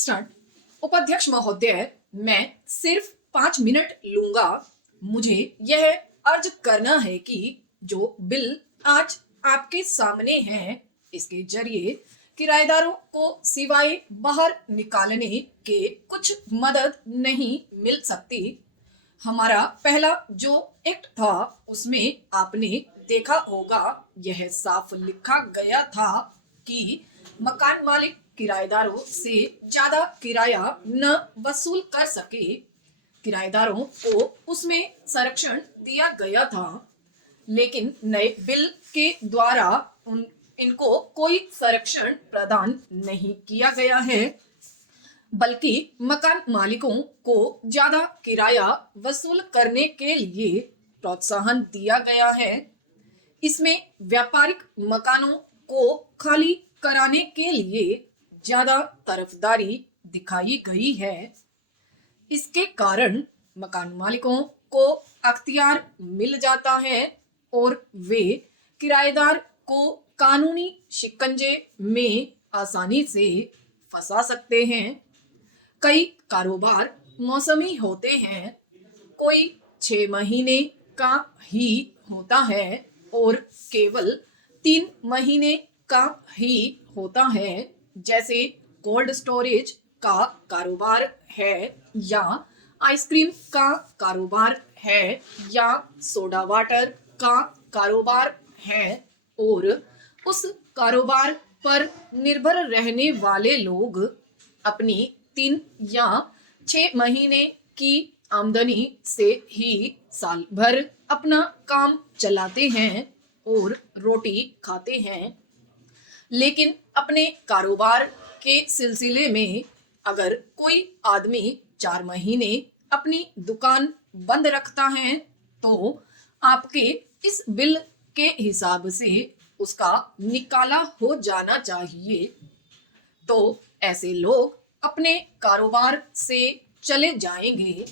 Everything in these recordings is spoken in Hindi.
स्टार्ट। उपाध्यक्ष महोदय, मैं सिर्फ 5 मिनट लूंगा। मुझे यह अर्ज करना है कि जो बिल आज आपके सामने है, इसके जरिए किराएदारों को सिवाय बाहर निकालने के कुछ मदद नहीं मिल सकती। हमारा पहला जो एक्ट था उसमें आपने देखा होगा, यह साफ लिखा गया था कि मकान मालिक किराएदारों से ज्यादा किराया न वसूल कर सके। किराएदारों को उसमें संरक्षण दिया गया था, लेकिन नए बिल के द्वारा इनको कोई संरक्षण प्रदान नहीं किया गया है, बल्कि मकान मालिकों को ज्यादा किराया वसूल करने के लिए प्रोत्साहन दिया गया है। इसमें व्यापारिक मकानों को खाली कराने के लिए ज्यादा तरफदारी दिखाई गई है। इसके कारण मकान मालिकों को अख्तियार मिल जाता है और वे किराएदार को कानूनी शिकंजे में आसानी से फंसा सकते हैं। कई कारोबार मौसमी होते हैं, कोई 6 महीने का ही होता है और केवल 3 महीने का ही होता है, जैसे कोल्ड स्टोरेज का कारोबार है या आइसक्रीम का कारोबार है या सोडा वाटर का कारोबार है। और उस कारोबार पर निर्भर रहने वाले लोग अपनी 3 या 6 महीने की आमदनी से ही साल भर अपना काम चलाते हैं और रोटी खाते हैं। लेकिन अपने कारोबार के सिलसिले में अगर कोई आदमी 4 महीने अपनी दुकान बंद रखता है तो आपके इस बिल के हिसाब से उसका निकाला हो जाना चाहिए। तो ऐसे लोग अपने कारोबार से चले जाएंगे।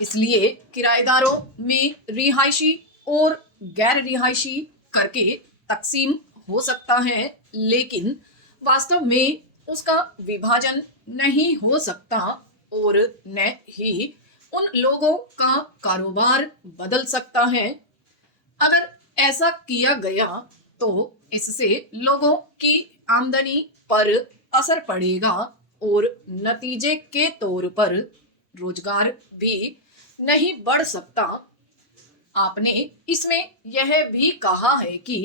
इसलिए किराएदारों में रिहायशी और गैर रिहायशी करके तकसीम हो सकता है, लेकिन वास्तव में उसका विभाजन नहीं हो सकता और न ही उन लोगों का कारोबार बदल सकता है। अगर ऐसा किया गया तो इससे लोगों की आमदनी पर असर पड़ेगा और नतीजे के तौर पर रोजगार भी नहीं बढ़ सकता। आपने इसमें यह भी कहा है कि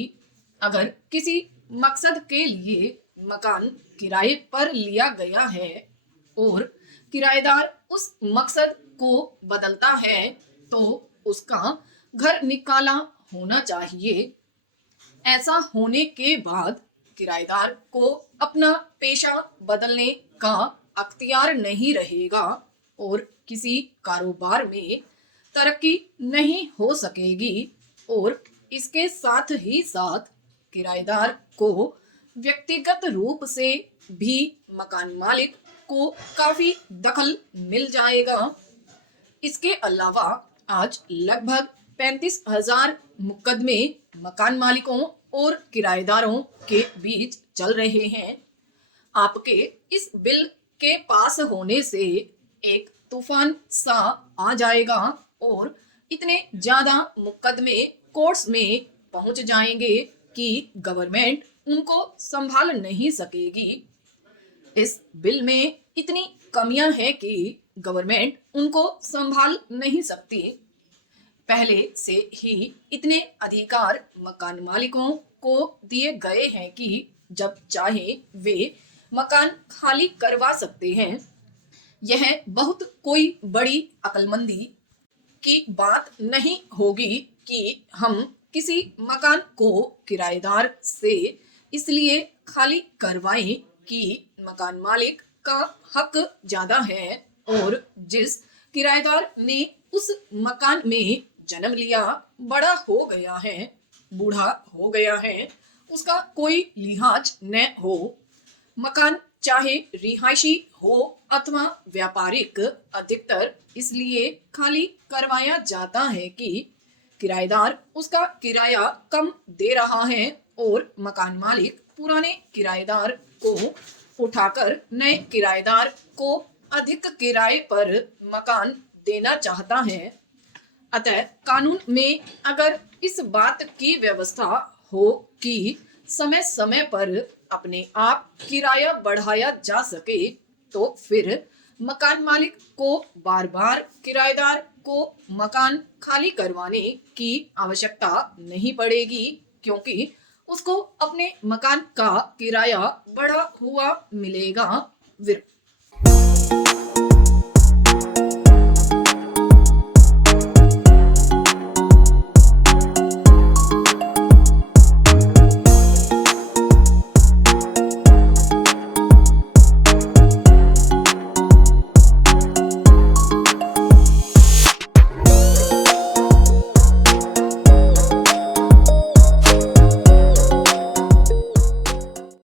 अगर किसी मकसद के लिए मकान किराए पर लिया गया है और किराएदार उस मकसद को बदलता है तो उसका घर निकाला होना चाहिए। ऐसा होने के बाद किराएदार को अपना पेशा बदलने का अख्तियार नहीं रहेगा और किसी कारोबार में तरक्की नहीं हो सकेगी। और इसके साथ ही साथ किराएदार को व्यक्तिगत रूप से भी मकान मालिक को काफी दखल मिल जाएगा। इसके अलावा आज लगभग 35,000 मुकदमे मकान मालिकों और किराएदारों के बीच चल रहे हैं। आपके इस बिल के पास होने से एक तूफान सा आ जाएगा और इतने ज्यादा मुकदमे कोर्ट्स में पहुंच जाएंगे कि गवर्नमेंट उनको संभाल नहीं सकेगी। इस बिल में इतनी कमियां हैं कि गवर्नमेंट उनको संभाल नहीं सकती। पहले से ही इतने अधिकार मकान मालिकों को दिए गए हैं कि जब चाहे वे मकान खाली करवा सकते हैं। यह बहुत कोई बड़ी अक्लमंदी की बात नहीं होगी कि हम किसी मकान को किराएदार से इसलिए खाली करवाएं कि मकान मालिक का हक ज्यादा है और जिस किराएदार ने उस मकान में जन्म लिया, बड़ा हो गया है, बूढ़ा हो गया है, उसका कोई लिहाज न हो। मकान चाहे रिहायशी हो अथवा व्यापारिक, अधिकतर इसलिए खाली करवाया जाता है कि किराएदार उसका किराया कम दे रहा है और मकान मालिक पुराने किराएदार को उठाकर नए किराएदार को अधिक किराए पर मकान देना चाहता है। अतः कानून में अगर इस बात की व्यवस्था हो कि समय समय पर अपने आप किराया बढ़ाया जा सके, तो फिर मकान मालिक को बार बार किराएदार को मकान खाली करवाने की आवश्यकता नहीं पड़ेगी, क्योंकि उसको अपने मकान का किराया बढ़ा हुआ मिलेगा।